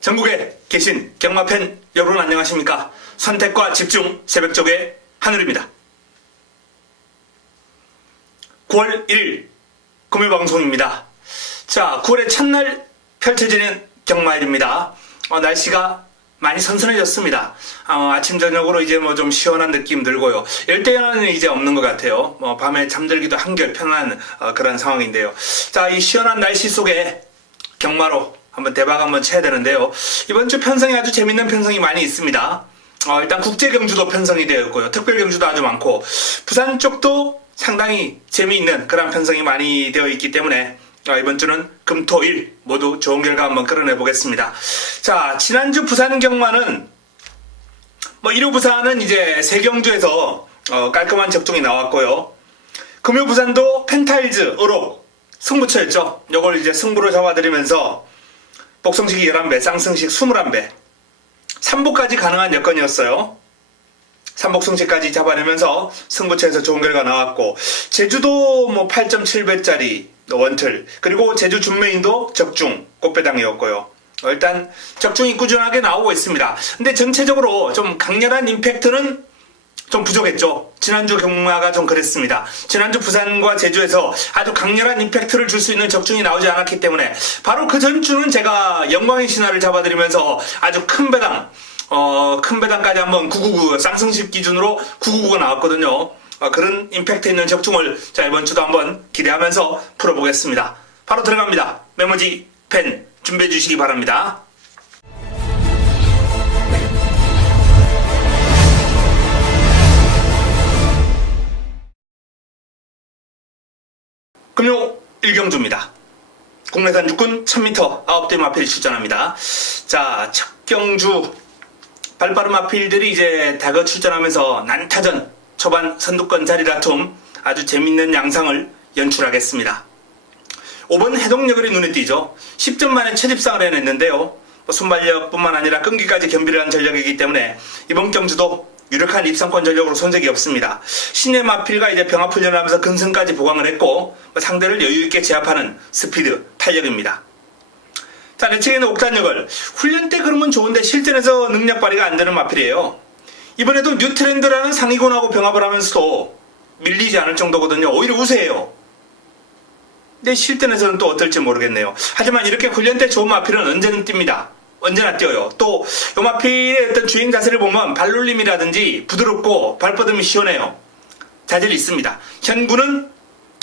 전국에 계신 경마팬 여러분 안녕하십니까? 선택과 집중 새벽쪽의 하늘입니다. 9월 1일 금요 방송입니다. 자, 9월의 첫날 펼쳐지는 경마일입니다. 날씨가 많이 선선해졌습니다. 아침 저녁으로 이제 뭐 좀 시원한 느낌 들고요. 열대야는 이제 없는 것 같아요. 밤에 잠들기도 한결 편한 그런 상황인데요. 자, 이 시원한 날씨 속에 경마로 한번 대박 한번 쳐야 되는데요. 이번 주 편성이 아주 재밌는 편성이 많이 있습니다. 일단 국제경주도 편성이 되어 있고요. 특별경주도 아주 많고 부산 쪽도 상당히 재미있는 그런 편성이 많이 되어 있기 때문에 이번 주는 금, 토, 일 모두 좋은 결과 한번 끌어내 보겠습니다. 자, 지난주 부산 경마는 1호 부산은 이제 세경주에서 깔끔한 적중이 나왔고요. 금요 부산도 펜타일즈, 의록, 승부처였죠. 요걸 이제 승부로 잡아드리면서 복성식이 11배, 쌍승식 21배, 3복까지 가능한 여건이었어요. 3복승식까지 잡아내면서 승부처에서 좋은 결과 나왔고, 제주도 8.7배짜리 원틀, 그리고 제주 준메인도 적중, 꽃배당이었고요. 일단 적중이 꾸준하게 나오고 있습니다. 근데 전체적으로 좀 강렬한 임팩트는 좀 부족했죠. 지난주 경마가 좀 그랬습니다. 지난주 부산과 제주에서 아주 강렬한 임팩트를 줄 수 있는 적중이 나오지 않았기 때문에 바로 그 전주는 제가 영광의 신화를 잡아드리면서 아주 큰 배당, 큰 배당까지 한번 999 쌍승식 기준으로 999가 나왔거든요. 그런 임팩트 있는 적중을 자 이번 주도 한번 기대하면서 풀어보겠습니다. 바로 들어갑니다. 메모지, 펜 준비해 주시기 바랍니다. 금요 1경주입니다. 국내산 육군 1000m 9대 마필이 출전합니다. 자, 첫 경주 발빠른 마필들이 이제 다거 출전하면서 난타전 초반 선두권 자리 다툼 아주 재밌는 양상을 연출하겠습니다. 5번 해동력이 눈에 띄죠. 10점 만에 첫 입상을 해냈는데요. 순발력뿐만 아니라 끈기까지 겸비를 한 전력이기 때문에 이번 경주도 유력한 입상권 전력으로 손색이 없습니다. 신의 마필과 이제 병합 훈련을 하면서 근승까지 보강을 했고 상대를 여유있게 제압하는 스피드, 탄력입니다. 자, 내 측에는 옥단력을 훈련 때 그러면 좋은데 실전에서 능력 발휘가 안 되는 마필이에요. 이번에도 뉴트렌드라는 상위군하고 병합을 하면서도 밀리지 않을 정도거든요. 오히려 우세해요. 근데 실전에서는 또 어떨지 모르겠네요. 하지만 이렇게 훈련 때 좋은 마필은 언제는 뜁니다. 언제나 뛰어요. 또 요 마필의 어떤 주행 자세를 보면 발놀림이라든지 부드럽고 발뻗음이 시원해요. 자질이 있습니다. 현군은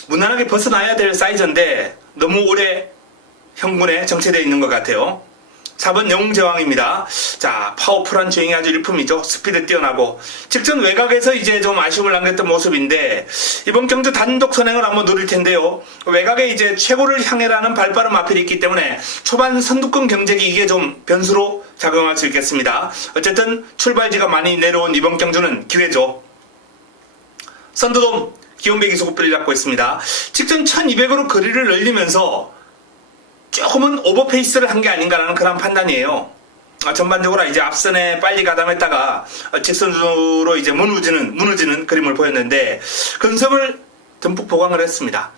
무난하게 벗어나야 될 사이즈인데 너무 오래 현군에 정체되어 있는 것 같아요. 4번 영웅제왕입니다. 자, 파워풀한 주행이 아주 일품이죠. 스피드 뛰어나고 직전 외곽에서 이제 좀 아쉬움을 남겼던 모습인데 이번 경주 단독 선행을 한번 노릴 텐데요. 외곽에 이제 최고를 향해라는 발빠른 마필이 있기 때문에 초반 선두권 경쟁이 이게 좀 변수로 작용할 수 있겠습니다. 어쨌든 출발지가 많이 내려온 이번 경주는 기회죠. 썬더돔 기온배기 소급비를 잡고 있습니다. 직전 1200으로 거리를 늘리면서 조금은 오버페이스를 한 게 아닌가라는 그런 판단이에요. 전반적으로 이제 앞선에 빨리 가담했다가 직선주로 이제 무너지는 그림을 보였는데 근섬을 듬뿍 보강을 했습니다.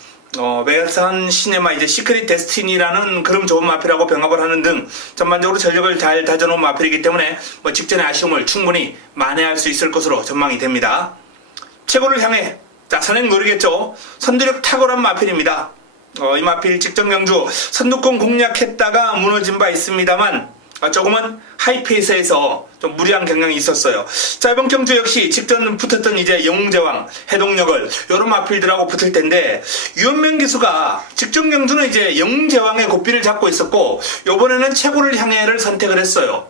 외선 시네마 이제 시크릿 데스티니라는 그럼 좋은 마필하고 병합을 하는 등 전반적으로 전력을 잘 다져놓은 마필이기 때문에 직전의 아쉬움을 충분히 만회할 수 있을 것으로 전망이 됩니다. 최고를 향해 자 선행 노리겠죠. 선두력 탁월한 마필입니다. 이 마필 직전 경주 선두권 공략했다가 무너진 바 있습니다만 조금은 하이페이스에서 좀 무리한 경향이 있었어요. 자, 이번 경주 역시 직전 붙었던 이제 영웅제왕, 해동력을 이런 마필들하고 붙을 텐데 유현명 기수가 직전 경주는 이제 영웅제왕의 고삐를 잡고 있었고 이번에는 최고를 향해를 선택을 했어요.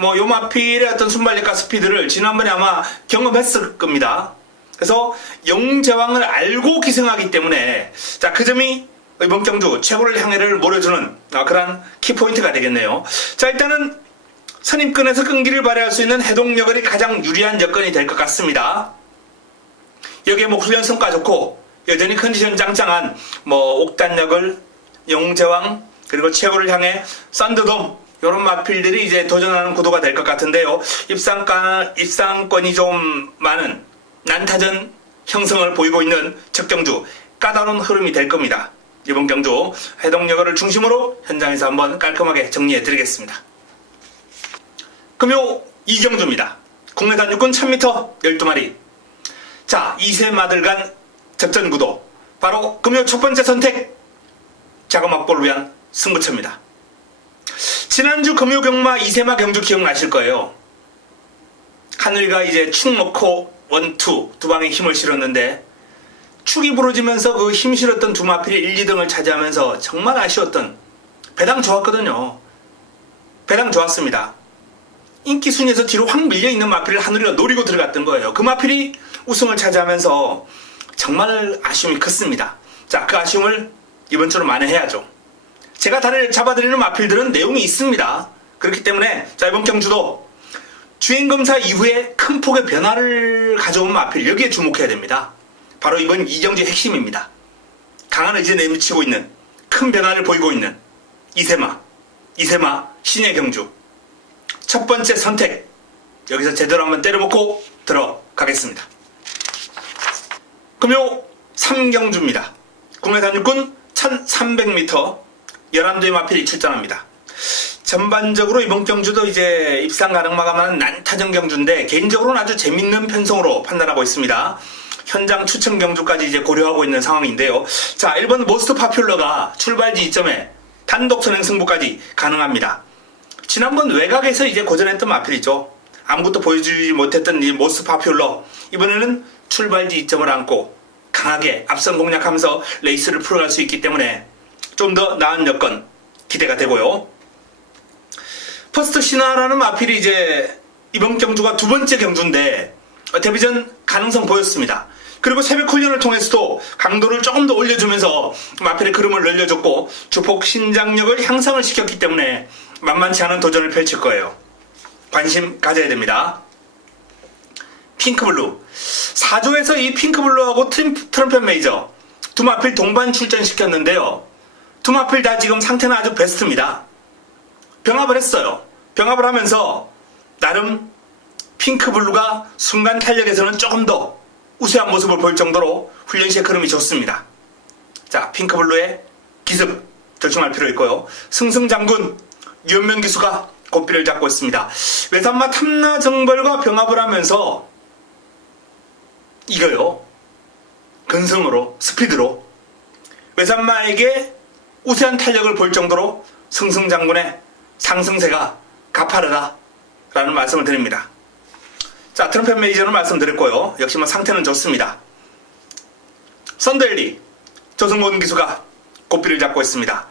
요 마필의 어떤 순발력과 스피드를 지난번에 아마 경험했을 겁니다. 그래서 영웅제왕을 알고 기승하기 때문에 자, 그 점이 이번 경주 최고를 향해를 몰아주는 그런 키포인트가 되겠네요. 자, 일단은 선입근에서 끈기를 발휘할 수 있는 해동력이 가장 유리한 여건이 될 것 같습니다. 여기에 훈련 성과 좋고 여전히 컨디션 짱짱한 옥단력을 영웅제왕 그리고 최고를 향해 썬더돔 이런 마필들이 이제 도전하는 구도가 될 것 같은데요. 입상권이 좀 많은 난타전 형성을 보이고 있는 첫 경주 까다로운 흐름이 될 겁니다. 이번 경주 해동여고를 중심으로 현장에서 한번 깔끔하게 정리해 드리겠습니다. 금요 2경주입니다. 국내산 육군 1000m 12마리. 자, 2세마들 간 접전구도. 바로 금요 첫 번째 선택. 자금 확보를 위한 승부처입니다. 지난주 금요 경마 2세마 경주 기억나실 거예요. 하늘이가 이제 축 놓고 1, 2 두 방에 힘을 실었는데 축이 부러지면서 그 힘 실었던 두 마필이 1, 2등을 차지하면서 정말 아쉬웠던 배당 좋았거든요. 배당 좋았습니다. 인기 순위에서 뒤로 확 밀려있는 마필을 하늘이가 노리고 들어갔던 거예요. 그 마필이 우승을 차지하면서 정말 아쉬움이 컸습니다. 자, 그 아쉬움을 이번 주로 만회해야죠. 제가 다리를 잡아드리는 마필들은 내용이 있습니다. 그렇기 때문에 자, 이번 경주도 주행검사 이후에 큰 폭의 변화를 가져온 마필, 여기에 주목해야 됩니다. 바로 이번 이경주의 핵심입니다. 강한 의지에 내미치고 있는, 큰 변화를 보이고 있는 이세마 신의 경주 첫 번째 선택, 여기서 제대로 한번 때려먹고 들어가겠습니다. 금요 3경주입니다. 국내산 육군 1300m 11대의 마필이 출전합니다. 전반적으로 이번 경주도 이제 입상 가능 마감하는 난타전 경주인데 개인적으로는 아주 재밌는 편성으로 판단하고 있습니다. 현장 추천 경주까지 이제 고려하고 있는 상황인데요. 자, 1번 모스트 파퓰러가 출발지 이점에 단독 선행 승부까지 가능합니다. 지난번 외곽에서 이제 고전했던 마필이죠. 아무것도 보여주지 못했던 이 모스트 파퓰러, 이번에는 출발지 이점을 안고 강하게 앞선 공략하면서 레이스를 풀어갈 수 있기 때문에 좀 더 나은 여건 기대가 되고요. 퍼스트 신화라는 마필이 이제 이번 경주가 두 번째 경주인데 데뷔전 가능성 보였습니다. 그리고 새벽 훈련을 통해서도 강도를 조금 더 올려주면서 마필의 그름을 늘려줬고 주폭 신장력을 향상을 시켰기 때문에 만만치 않은 도전을 펼칠 거예요. 관심 가져야 됩니다. 핑크블루 4조에서 이 핑크블루하고 트럼펫 메이저 두 마필 동반 출전시켰는데요. 두 마필 다 지금 상태는 아주 베스트입니다. 병합을 했어요. 병합을 하면서 나름 핑크블루가 순간 탄력에서는 조금 더 우세한 모습을 보일 정도로 훈련 시의 흐름이 좋습니다. 자, 핑크블루의 기습 결정할 필요 있고요. 승승장군 유현명 기수가 고삐를 잡고 있습니다. 외산마 탐나정벌과 병합을 하면서 이거요. 근성으로 스피드로 외산마에게 우세한 탄력을 보일 정도로 승승장군의 상승세가 가파르다라는 말씀을 드립니다. 자, 트럼펫 메이저는 말씀드렸고요. 역시 상태는 좋습니다. 썬더엘리 조승곤 기수가 고삐를 잡고 있습니다.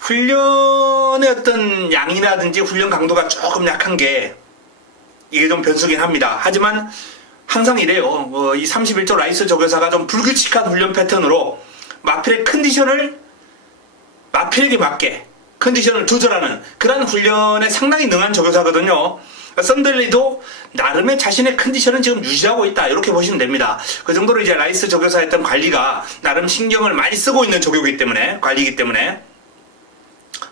훈련의 어떤 양이라든지 훈련 강도가 조금 약한 게 이게 좀 변수긴 합니다. 하지만 항상 이래요. 이 31조 라이스 조교사가 좀 불규칙한 훈련 패턴으로 마필의 컨디션을 마필에게 맞게 컨디션을 조절하는 그런 훈련에 상당히 능한 조교사거든요. 썬들리도 나름의 자신의 컨디션은 지금 유지하고 있다, 이렇게 보시면 됩니다. 그 정도로 이제 라이스 조교사의 어떤 관리가 나름 신경을 많이 쓰고 있는 조교이기 때문에, 관리이기 때문에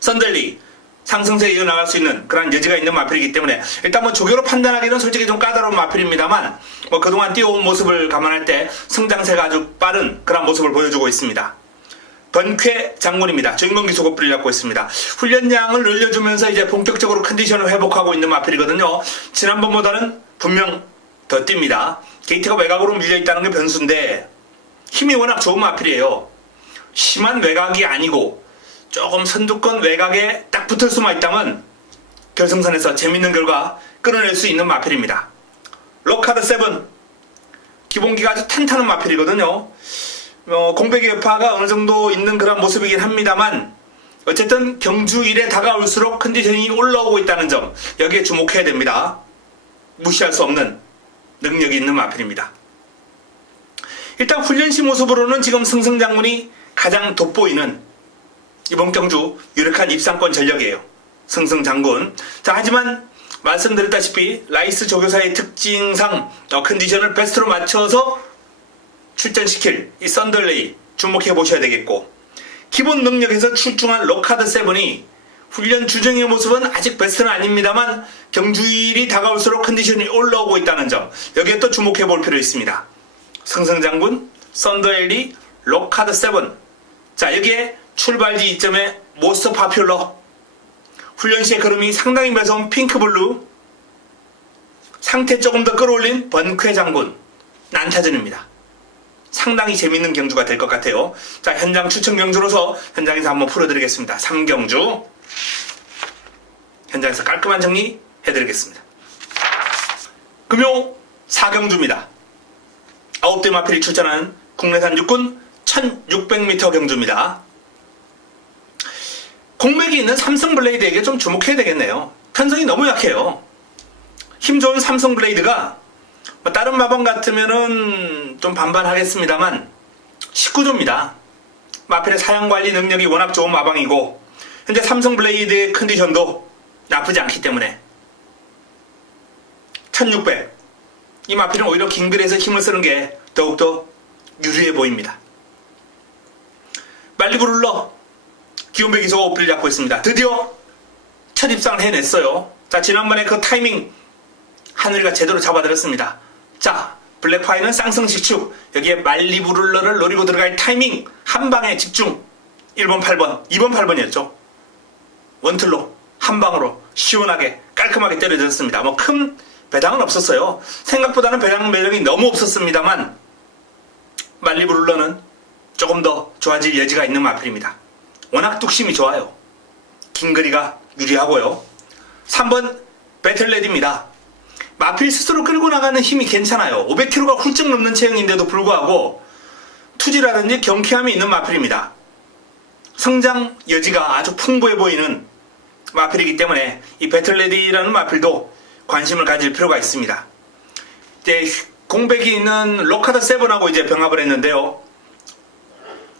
썬들리 상승세에 이어나갈 수 있는 그런 여지가 있는 마필이기 때문에 일단 조교로 판단하기는 솔직히 좀 까다로운 마필입니다만 그동안 뛰어온 모습을 감안할 때 성장세가 아주 빠른 그런 모습을 보여주고 있습니다. 번쾌 장군입니다. 주인공 기수 고삐를 잡고 있습니다. 훈련량을 늘려주면서 이제 본격적으로 컨디션을 회복하고 있는 마필이거든요. 지난번보다는 분명 더 뜁니다. 게이트가 외곽으로 밀려있다는 게 변수인데 힘이 워낙 좋은 마필이에요. 심한 외곽이 아니고 조금 선두권 외곽에 딱 붙을 수만 있다면 결승선에서 재밌는 결과 끌어낼 수 있는 마필입니다. 로카드 7 기본기가 아주 탄탄한 마필이거든요. 공백의 여파가 어느 정도 있는 그런 모습이긴 합니다만 어쨌든 경주일에 다가올수록 컨디션이 올라오고 있다는 점, 여기에 주목해야 됩니다. 무시할 수 없는 능력이 있는 마필입니다. 일단 훈련시 모습으로는 지금 승승장군이 가장 돋보이는 이번 경주 유력한 입상권 전력이에요. 승승장군. 자, 하지만 말씀드렸다시피 라이스 조교사의 특징상 컨디션을 베스트로 맞춰서 출전시킬 이 썬들레이 주목해 보셔야 되겠고, 기본 능력에서 출중한 로카드 7이 훈련 주정의 모습은 아직 베스트는 아닙니다만 경주일이 다가올수록 컨디션이 올라오고 있다는 점, 여기에 또 주목해 볼 필요 있습니다. 승승장군, 썬더엘리, 로카드 7. 자, 여기에 출발지 이점에 모스트 파퓰러, 훈련 시의 걸음이 상당히 매서운 핑크블루, 상태 조금 더 끌어올린 번쾌 장군, 난타전입니다. 상당히 재밌는 경주가 될 것 같아요. 자, 현장 추천 경주로서 현장에서 한번 풀어드리겠습니다. 3경주 현장에서 깔끔한 정리 해드리겠습니다. 금요 4경주입니다. 9대 마필이 출전하는 국내산 육군 1600m 경주입니다. 공맥이 있는 삼성블레이드에게 좀 주목해야 되겠네요. 편성이 너무 약해요. 힘 좋은 삼성블레이드가 다른 마방 같으면은 좀 반반하겠습니다만 19조입니다. 마필의 사양관리 능력이 워낙 좋은 마방이고 현재 삼성블레이드의 컨디션도 나쁘지 않기 때문에 1600, 이 마필은 오히려 긴 거리에서 힘을 쓰는 게 더욱더 유리해 보입니다. 말리부룰러 기온배 기소가 오피를 잡고 있습니다. 드디어 첫 입상을 해냈어요. 자, 지난번에 그 타이밍 하늘이가 제대로 잡아들였습니다. 자, 블랙파이는 쌍성식축, 여기에 말리부룰러를 노리고 들어갈 타이밍 한 방에 집중. 1번 8번 2번 8번이었죠. 원틀로 한 방으로 시원하게 깔끔하게 때려졌습니다. 뭐 큰 배당은 없었어요. 생각보다는 배당 매력이 너무 없었습니다만 말리부룰러는 조금 더 좋아질 여지가 있는 마필입니다. 워낙 뚝심이 좋아요. 긴 거리가 유리하고요. 3번 배틀레디입니다. 마필 스스로 끌고 나가는 힘이 괜찮아요. 500kg가 훌쩍 넘는 체형인데도 불구하고 투지라든지 경쾌함이 있는 마필입니다. 성장 여지가 아주 풍부해 보이는 마필이기 때문에 이 배틀레디라는 마필도 관심을 가질 필요가 있습니다. 이제 공백이 있는 로카드 7하고 이제 병합을 했는데요.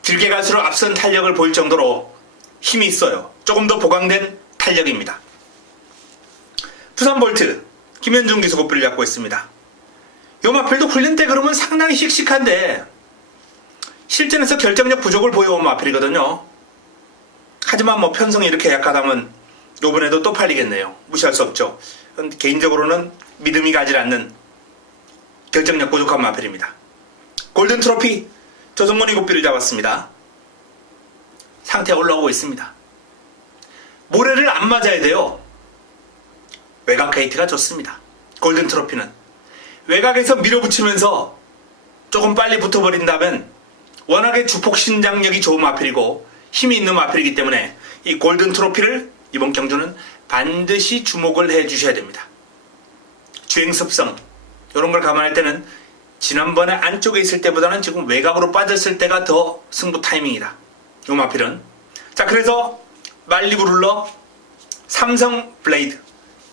길게 갈수록 앞선 탄력을 보일 정도로 힘이 있어요. 조금 더 보강된 탄력입니다. 부산볼트 김현중 기수 고삐를 잡고 있습니다. 이 마필도 훈련 때 그러면 상당히 씩씩한데 실전에서 결정력 부족을 보여온 마필이거든요. 하지만 뭐 편성이 이렇게 약하다면 요번에도 또 팔리겠네요. 무시할 수 없죠. 개인적으로는 믿음이 가지 않는 결정력 부족한 마필입니다. 골든 트로피 조성문이 고삐를 잡았습니다. 상태 올라오고 있습니다. 모래를 안 맞아야 돼요. 외곽 게이트가 좋습니다. 골든 트로피는 외곽에서 밀어붙이면서 조금 빨리 붙어버린다면 워낙에 주폭 신장력이 좋은 마필이고 힘이 있는 마필이기 때문에 이 골든 트로피를 이번 경주는 반드시 주목을 해 주셔야 됩니다. 주행습성 이런 걸 감안할 때는 지난번에 안쪽에 있을 때보다는 지금 외곽으로 빠졌을 때가 더 승부 타이밍이다. 이 마필은. 자, 그래서 말리부룰러, 삼성 블레이드,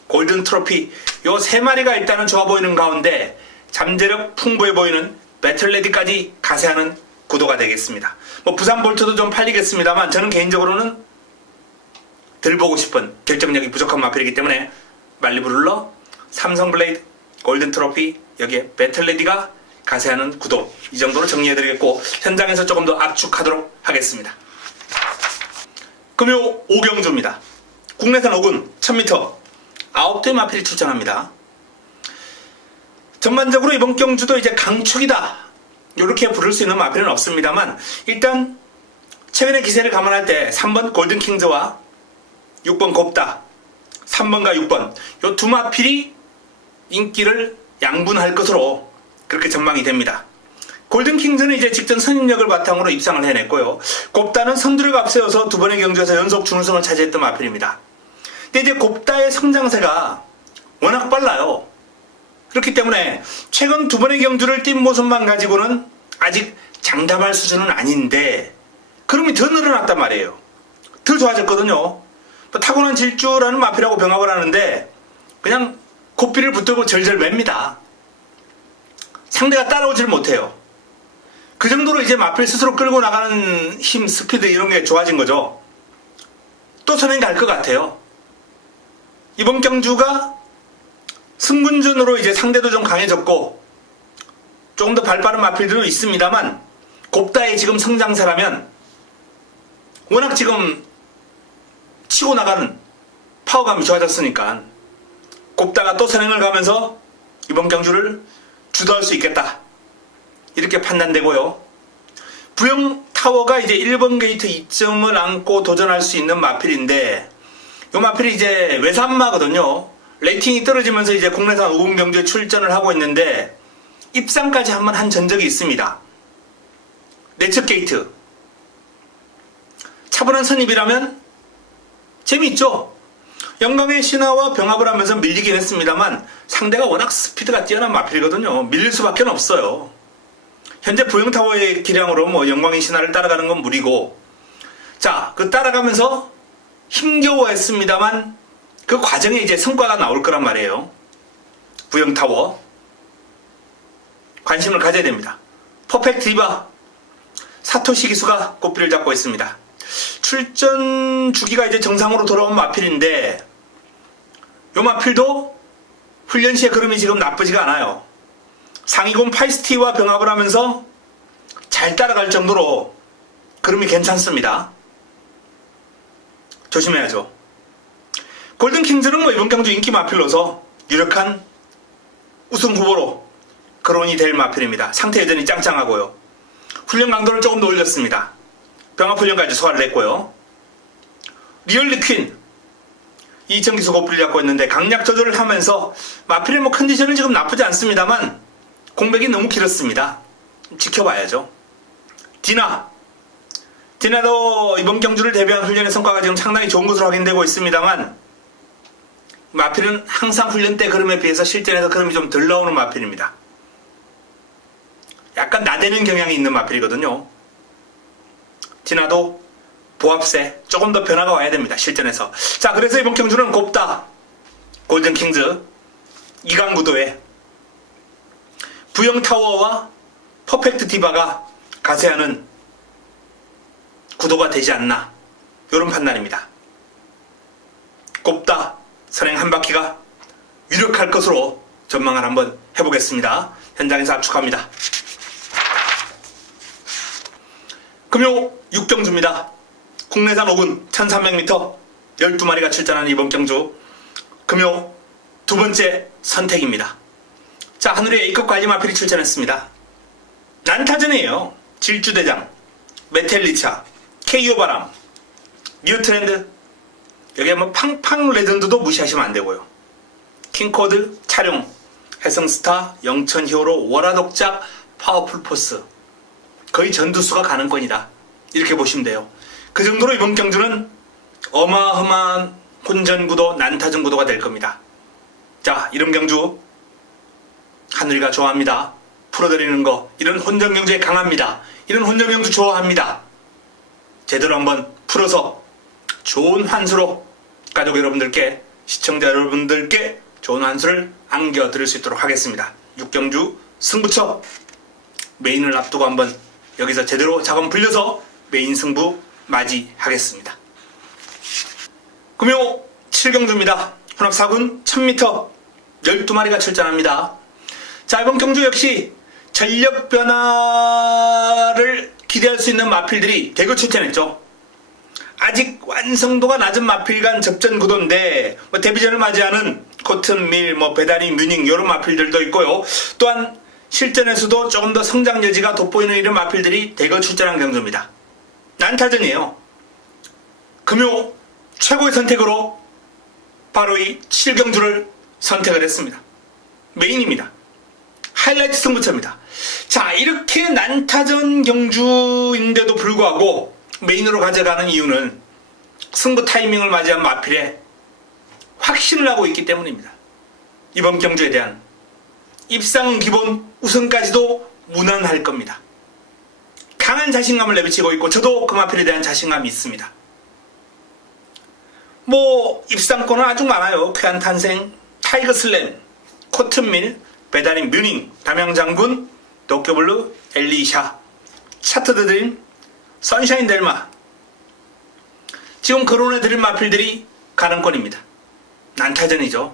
골든 트로피 요 세 마리가 일단은 좋아 보이는 가운데 잠재력 풍부해 보이는 배틀레디까지 가세하는 구도가 되겠습니다. 뭐 부산 볼트도 좀 팔리겠습니다만 저는 개인적으로는 덜 보고 싶은 결정력이 부족한 마필이기 때문에 말리부룰러, 삼성 블레이드, 골든 트로피 여기에 배틀레디가 가세하는 구도 이 정도로 정리해드리겠고 현장에서 조금 더 압축하도록 하겠습니다. 금요 5경주입니다. 국내산 5군 1000m 9대 마필이 출전합니다. 전반적으로 이번 경주도 이제 강축이다 이렇게 부를 수 있는 마필은 없습니다만 일단 최근의 기세를 감안할 때 3번 골든킹즈와 6번 곱다 3번과 6번 이 두 마필이 인기를 양분할 것으로 그렇게 전망이 됩니다. 골든킹즈는 이제 직전 선임력을 바탕으로 입상을 해냈고요. 곱다는 선두를 앞세워서 두 번의 경주에서 연속 준우승을 차지했던 마필입니다. 근데 이제 곱다의 성장세가 워낙 빨라요. 그렇기 때문에 최근 두 번의 경주를 뛴 모습만 가지고는 아직 장담할 수준은 아닌데 그럼이 더 늘어났단 말이에요. 더 좋아졌거든요. 뭐 타고난 질주라는 마필하고 병합을 하는데 그냥 고삐를 붙들고 절절 맵니다. 상대가 따라오질 못해요. 그 정도로 이제 마필 스스로 끌고 나가는 힘, 스피드 이런 게 좋아진 거죠. 또 선행 갈 것 같아요. 이번 경주가 승군전으로 이제 상대도 좀 강해졌고 조금 더 발빠른 마필들도 있습니다만 곱다의 지금 성장세라면 워낙 지금 치고 나가는 파워감이 좋아졌으니까 곱다가 또 선행을 가면서 이번 경주를 주도할 수 있겠다 이렇게 판단되고요. 부영 부영타워가 이제 1번 게이트 2점을 안고 도전할 수 있는 마필인데, 이 마필이 이제 외산마거든요. 레이팅이 떨어지면서 이제 국내산 5분 경주에 출전을 하고 있는데, 입상까지 한번 한 전적이 있습니다. 내측 게이트. 차분한 선입이라면 재미있죠? 영광의 신화와 병합을 하면서 밀리긴 했습니다만 상대가 워낙 스피드가 뛰어난 마필이거든요. 밀릴 수밖에 없어요. 현재 부영타워의 기량으로 뭐 영광의 신화를 따라가는 건 무리고, 자, 그 따라가면서 힘겨워했습니다만 그 과정에 이제 성과가 나올 거란 말이에요. 부영타워 관심을 가져야 됩니다. 퍼펙트 디바 사토시 기수가 꽃비를 잡고 있습니다. 출전 주기가 이제 정상으로 돌아온 마필인데, 요 마필도 훈련 시의 그름이 지금 나쁘지가 않아요. 상위군 파이스티와 병합을 하면서 잘 따라갈 정도로 그름이 괜찮습니다. 조심해야죠. 골든킹즈는 뭐 이번 경주 인기 마필로서 유력한 우승 후보로 거론이 될 마필입니다. 상태 여전히 짱짱하고요. 훈련 강도를 조금 더 올렸습니다. 병합 훈련까지 소화를 했고요. 리얼리 퀸 이청기수 고삐를 잡고 있는데 강약 조절을 하면서 마필의 뭐 컨디션은 지금 나쁘지 않습니다만 공백이 너무 길었습니다. 지켜봐야죠. 디나도 이번 경주를 대비한 훈련의 성과가 지금 상당히 좋은 것으로 확인되고 있습니다만 마필은 항상 훈련 때 그름에 비해서 실전에서 그름이 좀 덜 나오는 마필입니다. 약간 나대는 경향이 있는 마필이거든요. 디나도 보합세 조금 더 변화가 와야 됩니다. 실전에서. 자, 그래서 이번 경주는 곱다 골든킹즈 2강 구도에 부영타워와 퍼펙트 디바가 가세하는 구도가 되지 않나, 이런 판단입니다. 곱다 선행 한 바퀴가 유력할 것으로 전망을 한번 해보겠습니다. 현장에서 압축합니다. 금요 6경주입니다. 국내산 5군 1300m 12마리가 출전하는 이번 경주 금요 두 번째 선택입니다. 자, 하늘의 A급 관리 마필이 출전했습니다. 난타전이에요. 질주대장, 메텔리차, KO바람, 뉴트렌드, 여기에 뭐 팡팡 레전드도 무시하시면 안 되고요. 킹코드, 차룡, 해성스타, 영천히어로, 월화독작, 파워풀포스, 거의 전두수가 가는권이다, 이렇게 보시면 돼요. 그 정도로 이번 경주는 어마어마한 혼전구도, 난타전 구도가 될 겁니다. 자, 이런 경주 하늘이가 좋아합니다. 풀어드리는 거, 이런 혼전 경주에 강합니다. 이런 혼전 경주 좋아합니다. 제대로 한번 풀어서 좋은 환수로 가족 여러분들께, 시청자 여러분들께 좋은 환수를 안겨드릴 수 있도록 하겠습니다. 6경주 승부처 메인을 앞두고 한번 여기서 제대로 자금 불려서 메인 승부 맞이하겠습니다. 금요 7경주입니다. 혼합 4군 1000m 12마리가 출전합니다. 자, 이번 경주 역시 전력 변화를 기대할 수 있는 마필들이 대거 출전했죠. 아직 완성도가 낮은 마필 간 접전 구도인데, 뭐 데뷔전을 맞이하는 코튼밀, 뭐 배다리, 뮤닝, 이런 마필들도 있고요. 또한 실전에서도 조금 더 성장 여지가 돋보이는 이런 마필들이 대거 출전한 경주입니다. 난타전이에요. 금요 최고의 선택으로 바로 이 7경주를 선택을 했습니다. 메인입니다. 하이라이트 승부처입니다. 자, 이렇게 난타전 경주인데도 불구하고 메인으로 가져가는 이유는 승부 타이밍을 맞이한 마필에 확신을 하고 있기 때문입니다. 이번 경주에 대한 입상 기본 우승까지도 무난할 겁니다. 강한 자신감을 내비치고 있고 저도 그 마필에 대한 자신감이 있습니다. 뭐 입상권은 아주 많아요. 쾌한탄생, 타이거슬램, 코튼밀, 배달인 뮤닝, 담양장군, 도쿄블루, 엘리샤, 차트드림, 선샤인 델마, 지금 거론해드린 마필들이 가능권입니다. 난타전이죠.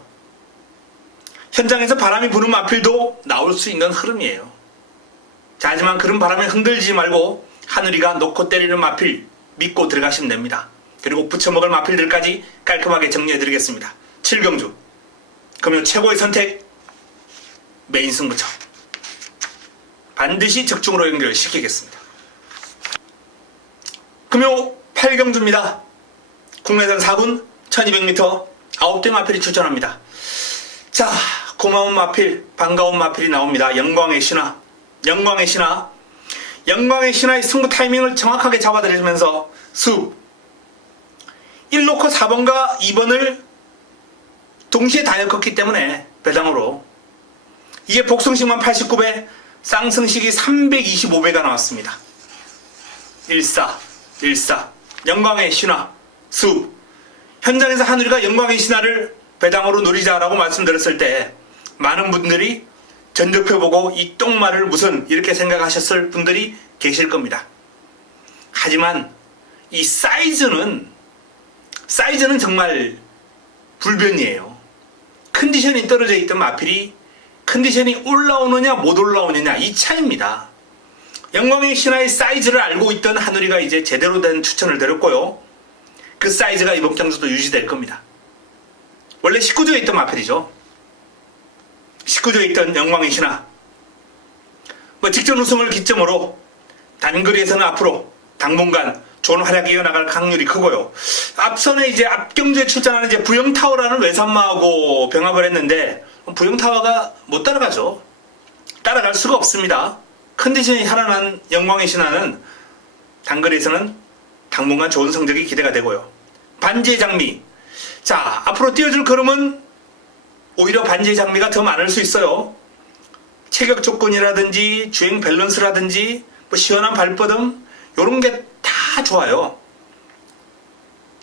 현장에서 바람이 부는 마필도 나올 수 있는 흐름이에요. 자, 하지만 그런 바람에 흔들리지 말고 하늘이가 놓고 때리는 마필 믿고 들어가시면 됩니다. 그리고 부쳐먹을 마필들까지 깔끔하게 정리해드리겠습니다. 7경주 금요 최고의 선택 메인 승부처 반드시 적중으로 연결시키겠습니다. 금요 8경주입니다. 국내선 4군 1200m 9대 마필이 출전합니다. 자, 고마운 마필, 반가운 마필이 나옵니다. 영광의 신화. 영광의 신화의 승부 타이밍을 정확하게 잡아들이면서 수 1놓고 4번과 2번을 동시에 다 엮었기 때문에 배당으로 이게 복승식만 89배, 쌍승식이 325배가 나왔습니다. 14 영광의 신화 수. 현장에서 한우리가 영광의 신화를 배당으로 노리자라고 말씀드렸을 때 많은 분들이 전적표 보고 이 똥말을 무슨 이렇게 생각하셨을 분들이 계실 겁니다. 하지만 이 사이즈는 정말 불변이에요. 컨디션이 떨어져 있던 마필이 컨디션이 올라오느냐 못 올라오느냐 이 차이입니다. 영광의 신화의 사이즈를 알고 있던 한우리가 이제 제대로 된 추천을 드렸고요. 그 사이즈가 이번 경주도 유지될 겁니다. 원래 19조에 있던 마필이죠. 19조에 있던 영광의 신화. 직전 우승을 기점으로 단거리에서는 앞으로 당분간 좋은 활약이 이어나갈 확률이 크고요. 앞선에 이제 앞경주에 출전하는 이제 부영타워라는 외산마하고 병합을 했는데 부영타워가 못 따라가죠. 따라갈 수가 없습니다. 컨디션이 살아난 영광의 신화는 단거리에서는 당분간 좋은 성적이 기대가 되고요. 반지의 장미. 자, 앞으로 띄워줄 걸음은 오히려 반지의 장미가 더 많을 수 있어요. 체격 조건이라든지 주행 밸런스라든지 시원한 발버듬 이런 게 다 좋아요.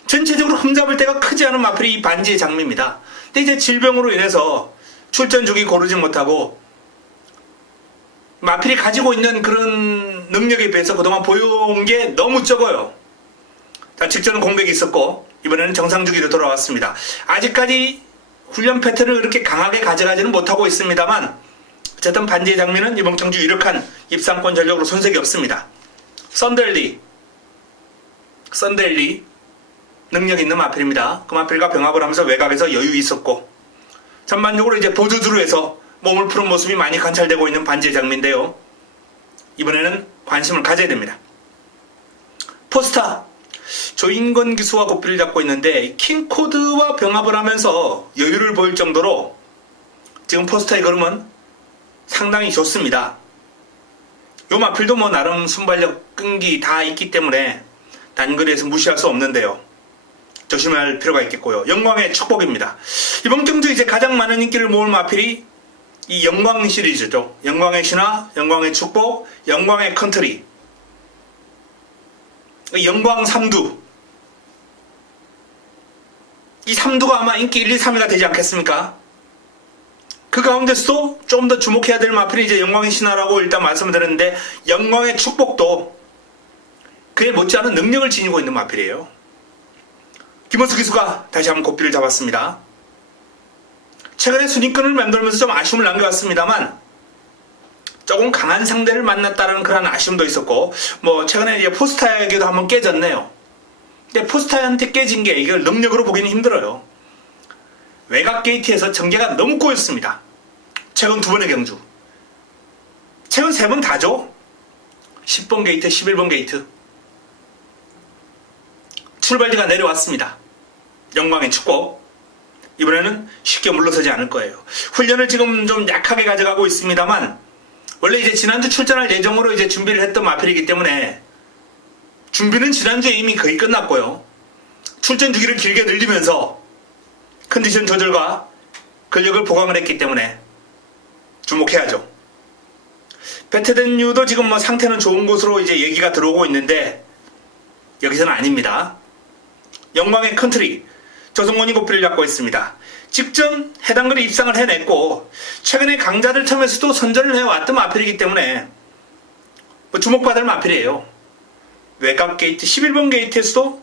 전체적으로 흠잡을 데가 크지 않은 마필이 이 반지의 장미입니다. 근데 이제 질병으로 인해서 출전 주기 고르지 못하고 마필이 가지고 있는 그런 능력에 비해서 그동안 보여온 게 너무 적어요. 자, 직전은 공백이 있었고 이번에는 정상 주기로 돌아왔습니다. 아직까지 훈련 패턴을 그렇게 강하게 가져가지는 못하고 있습니다만 어쨌든 반지의 장미는 이번 경주 유력한 입상권 전력으로 손색이 없습니다. 썬데일리 능력 있는 마필입니다. 그 마필과 병합을 하면서 외곽에서 여유 있었고 전반적으로 이제 보조주로에서 몸을 푸는 모습이 많이 관찰되고 있는 반지의 장미인데요. 이번에는 관심을 가져야 됩니다. 포스타 조인건 기수와 고삐를 잡고 있는데 킹코드와 병합을 하면서 여유를 보일 정도로 지금 포스타의 걸음은 상당히 좋습니다. 요 마필도 나름 순발력 끈기 다 있기 때문에 단거리에서 무시할 수 없는데요. 조심할 필요가 있겠고요. 영광의 축복입니다. 이번 경주 이제 가장 많은 인기를 모을 마필이 이 영광 시리즈죠. 영광의 신화, 영광의 축복, 영광의 컨트리, 영광 3두. 이 3두가 아마 인기 1, 2, 3위가 되지 않겠습니까? 그 가운데서도 좀 더 주목해야 될 마필이 이제 영광의 신화라고 일단 말씀을 드렸는데 영광의 축복도 그에 못지않은 능력을 지니고 있는 마필이에요. 김원수 기수가 다시 한번 고삐를 잡았습니다. 최근에 순위권을 맴돌면서 좀 아쉬움을 남겨왔습니다만 조금 강한 상대를 만났다는 그런 아쉬움도 있었고 최근에 이제 포스타에게도 한번 깨졌네요. 근데 포스타한테 깨진 게 이걸 능력으로 보기는 힘들어요. 외곽 게이트에서 전개가 너무 꼬였습니다. 최근 2번의 경주. 최근 3번 다죠. 10번 게이트, 11번 게이트. 출발지가 내려왔습니다. 영광의 축복. 이번에는 쉽게 물러서지 않을 거예요. 훈련을 지금 좀 약하게 가져가고 있습니다만 원래 이제 지난주 출전할 예정으로 이제 준비를 했던 마필이기 때문에 준비는 지난주에 이미 거의 끝났고요. 출전 주기를 길게 늘리면서 컨디션 조절과 근력을 보강을 했기 때문에 주목해야죠. 베테덴유도 지금 상태는 좋은 곳으로 이제 얘기가 들어오고 있는데 여기서는 아닙니다. 영광의 컨트리 조성곤이 고삐를 잡고 있습니다. 직전 해당 거리 입상을 해냈고 최근에 강자들 틈에서도 선전을 해왔던 마필이기 때문에 주목받을 마필이에요. 외곽 게이트 11번 게이트에서도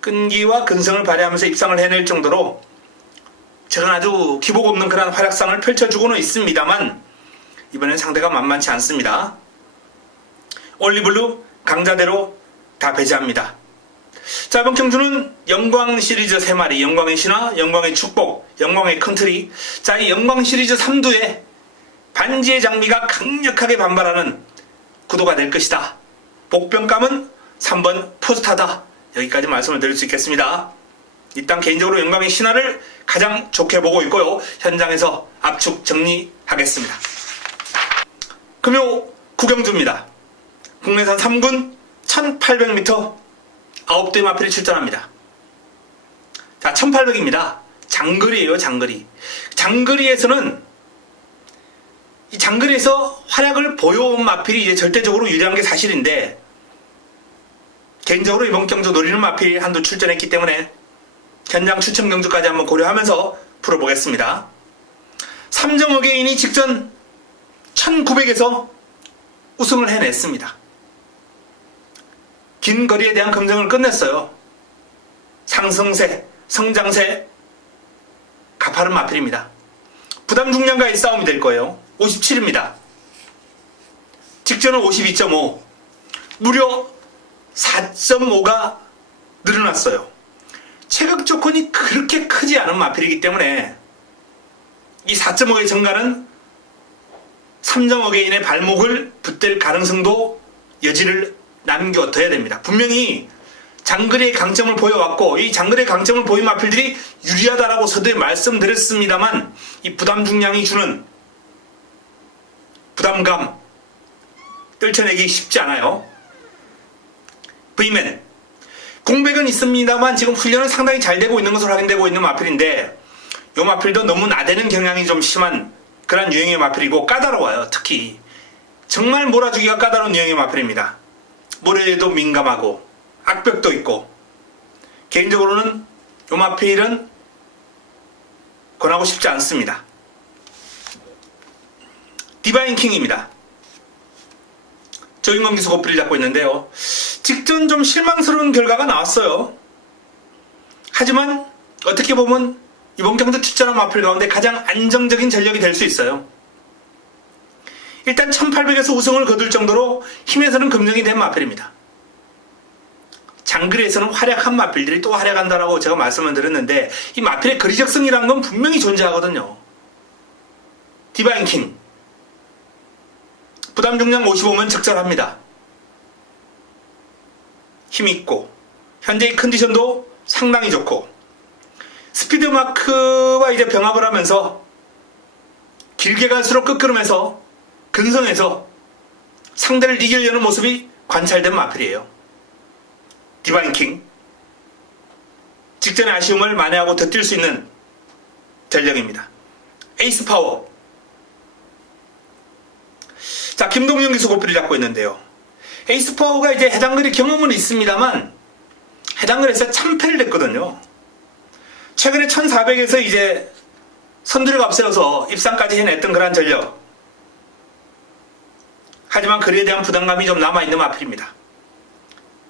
끈기와 근성을 발휘하면서 입상을 해낼 정도로 최근 아주 기복 없는 그런 활약상을 펼쳐주고는 있습니다만 이번엔 상대가 만만치 않습니다. 올리블루 강자대로 다 배제합니다. 자, 이번 경주는 영광 시리즈 3마리, 영광의 신화, 영광의 축복, 영광의 컨트리. 자, 이 영광 시리즈 3두에 반지의 장미가 강력하게 반발하는 구도가 될 것이다. 복병감은 3번 포스타다. 여기까지 말씀을 드릴 수 있겠습니다. 일단 개인적으로 영광의 신화를 가장 좋게 보고 있고요. 현장에서 압축 정리하겠습니다. 금요 구경주입니다. 국내산 3군 1800m 9대의 마필이 출전합니다. 자, 1800입니다. 장거리예요, 장거리. 장거리에서는 이 장거리에서 활약을 보여온 마필이 이제 절대적으로 유리한 게 사실인데, 개인적으로 이번 경주 노리는 마필이 한두 출전했기 때문에 현장 추천 경주까지 한번 고려하면서 풀어보겠습니다. 3정 어게인이 직전 1900에서 우승을 해냈습니다. 긴 거리에 대한 검증을 끝냈어요. 상승세, 성장세, 가파른 마필입니다. 부담 중량과의 싸움이 될 거예요. 57입니다. 직전은 52.5, 무려 4.5가 늘어났어요. 체격 조건이 그렇게 크지 않은 마필이기 때문에 이 4.5의 증가는 3정 어게인의 발목을 붙댈 가능성도 여지를 남겨둬야 됩니다. 분명히 장거리의 강점을 보여왔고, 이 장거리의 강점을 보인 마필들이 유리하다라고 서두에 말씀드렸습니다만, 이 부담 중량이 주는 부담감 떨쳐내기 쉽지 않아요. V맨 공백은 있습니다만 지금 훈련은 상당히 잘 되고 있는 것으로 확인되고 있는 마필인데, 이 마필도 너무 나대는 경향이 좀 심한 그런 유형의 마필이고 까다로워요. 특히 정말 몰아주기가 까다로운 유형의 마필입니다. 모래에도 민감하고 악벽도 있고, 개인적으로는 이 마필은 권하고 싶지 않습니다. 디바인 킹입니다. 조인건 기수 고삐를 잡고 있는데요. 직전 좀 실망스러운 결과가 나왔어요. 하지만 어떻게 보면 이번 경주 출전한 마필 가운데 가장 안정적인 전력이 될 수 있어요. 일단 1800에서 우승을 거둘 정도로 힘에서는 검증이 된 마필입니다. 장거리에서는 활약한 마필들이 또 활약한다라고 제가 말씀을 드렸는데, 이 마필의 거리적성이라는 건 분명히 존재하거든요. 디바인 킹 부담 중량 55면 적절합니다. 힘있고 현재의 컨디션도 상당히 좋고, 스피드 마크와 이제 병합을 하면서 길게 갈수록 끄끄름해서 근성해서 상대를 이기려는 모습이 관찰된 마필이에요. 디바인 킹 직전의 아쉬움을 만회하고 더 뛸 수 있는 전력입니다. 에이스 파워. 자, 김동영 기수 고삐를 잡고 있는데요. 에이스 파워가 이제 해당 거리 경험은 있습니다만 해당 거리에서 참패를 했거든요. 최근에 1400에서 이제 선두를 앞세워서 입상까지 해냈던 그런 전력. 하지만 거리에 대한 부담감이 좀 남아있는 마필입니다.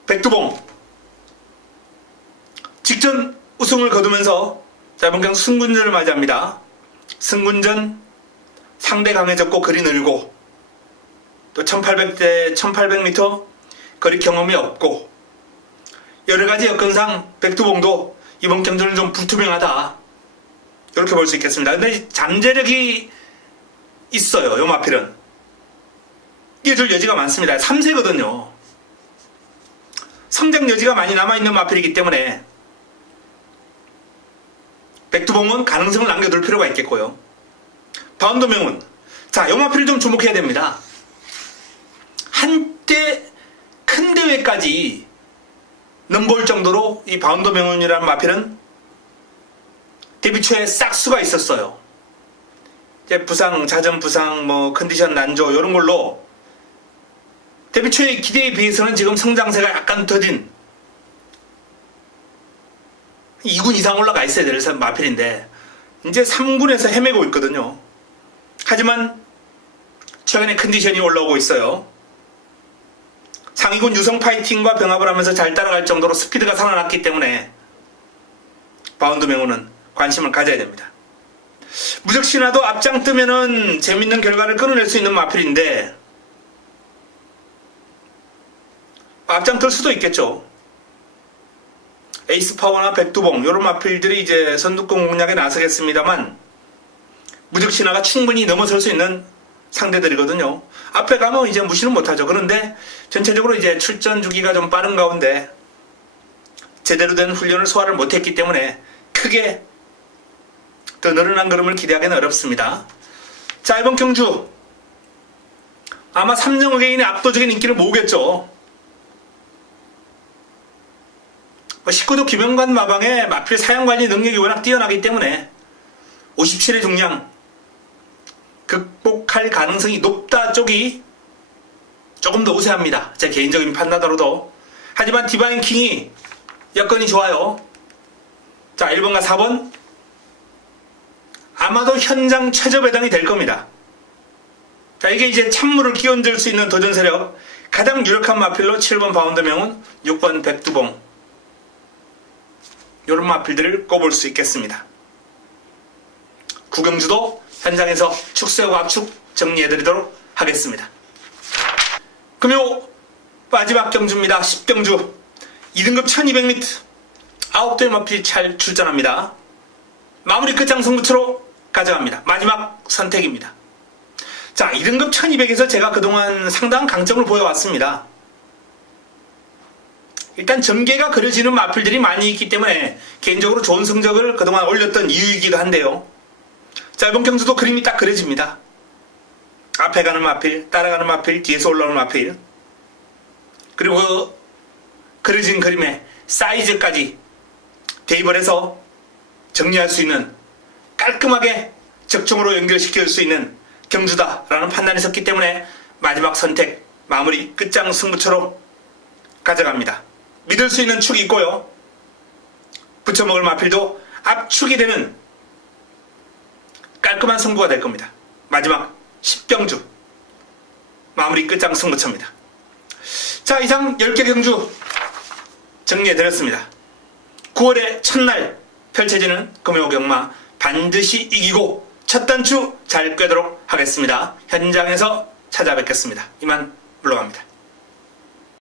백두봉 직전 우승을 거두면서 이번 경주 승군전을 맞이합니다. 승군전 상대 강해졌고 거리 늘고, 또 1800m 거리 경험이 없고, 여러가지 여건상 백두봉도 이번 경주는 좀 불투명하다, 이렇게 볼 수 있겠습니다. 근데 잠재력이 있어요. 요 마필은 이겨줄 여지가 많습니다. 3세거든요. 성장 여지가 많이 남아있는 마필이기 때문에 백두봉은 가능성을 남겨둘 필요가 있겠고요. 바운드명운, 자, 요 마필을 좀 주목해야 됩니다. 한때 큰 대회까지 넘볼 정도로 이 바운드명운이라는 마필은 데뷔 초에 싹수가 있었어요. 이제 부상, 자전 부상, 컨디션 난조 이런 걸로 데뷔 초의 기대에 비해서는 지금 성장세가 약간 더딘 2군 이상 올라가 있어야 될 마필인데 이제 3군에서 헤매고 있거든요. 하지만 최근에 컨디션이 올라오고 있어요. 상위군 유성 파이팅과 병합을 하면서 잘 따라갈 정도로 스피드가 살아났기 때문에 바운드 명호는 관심을 가져야 됩니다. 무적신화도 앞장 뜨면은 재밌는 결과를 끊어낼 수 있는 마필인데 앞장 뜰 수도 있겠죠. 에이스 파워나 백두봉 이런 마필들이 이제 선두권 공략에 나서겠습니다만 무적신화가 충분히 넘어설 수 있는 상대들이거든요. 앞에 가면 이제 무시는 못하죠. 그런데 전체적으로 이제 출전 주기가 좀 빠른 가운데 제대로 된 훈련을 소화를 못했기 때문에 크게 더 늘어난 걸음을 기대하기는 어렵습니다. 자, 이번 경주 아마 삼성의인의 압도적인 인기를 모으겠죠. 19도 김영관 마방의 마필 사양관리 능력이 워낙 뛰어나기 때문에 57의 중량 극복할 가능성이 높다 쪽이 조금 더 우세합니다. 제 개인적인 판단으로도. 하지만 디바인 킹이 여건이 좋아요. 자, 1번과 4번 아마도 현장 최저 배당이 될 겁니다. 자, 이게 이제 찬물을 끼얹을 수 있는 도전 세력 가장 유력한 마필로 7번 바운드명은 6번 백두봉 이런 마필들을 꼽을 수 있겠습니다. 구경주도 현장에서 축소하고 압축 정리해드리도록 하겠습니다. 금요 마지막 경주입니다. 10경주 2등급 1200m 9대의 마필이 잘 출전합니다. 마무리 끝장 승부처로 가져갑니다. 마지막 선택입니다. 자, 2등급 1200에서 제가 그동안 상당한 강점을 보여왔습니다. 일단 전개가 그려지는 마필들이 많이 있기 때문에 개인적으로 좋은 성적을 그동안 올렸던 이유이기도 한데요. 자, 이번 경주도 그림이 딱 그려집니다. 앞에 가는 마필, 따라가는 마필, 뒤에서 올라오는 마필, 그리고 그 그려진 그림의 사이즈까지 대입을 해서 정리할 수 있는, 깔끔하게 적중으로 연결시킬 수 있는 경주다라는 판단이 섰기 때문에 마지막 선택, 마무리 끝장 승부처로 가져갑니다. 믿을 수 있는 축이 있고요. 붙여먹을 마필도 압축이 되는 깔끔한 승부가 될 겁니다. 마지막 10경주 마무리 끝장 승부처입니다. 자, 이상 10개 경주 정리해드렸습니다. 9월의 첫날 펼쳐지는 금요 경마 반드시 이기고 첫 단추 잘 꿰도록 하겠습니다. 현장에서 찾아뵙겠습니다. 이만 물러갑니다.